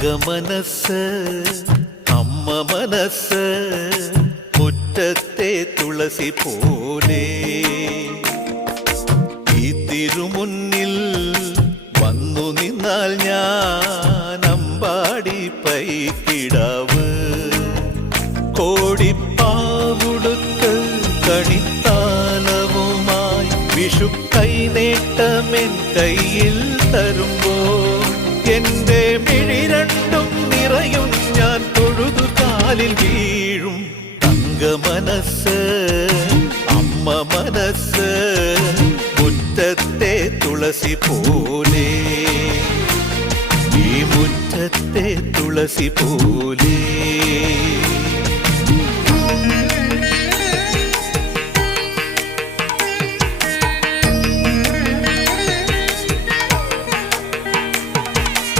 തങ്കമനസ് അമ്മ മനസ് മുറ്റത്തെ തുളസി പോലെ ഈ തിരുമുന്നിൽ വന്നു നിന്നാൽ ഞാൻ അമ്പാടി പൈക്കിടാവ് കോടിപ്പാവുടുത്ത് കണിത്താലവുമായി വിഷു കൈനേട്ടമെൻ കയ്യിൽ തരുമ്പോൾ എന്റെ മിഴി രണ്ടും നിറയും ഞാൻ തൊഴുതു കാലിൽ വീഴും തങ്കമനസ് അമ്മ മനസ് മുറ്റത്തെ തുളസി പോലെ ഈ മുറ്റത്തെ തുളസി പോലെ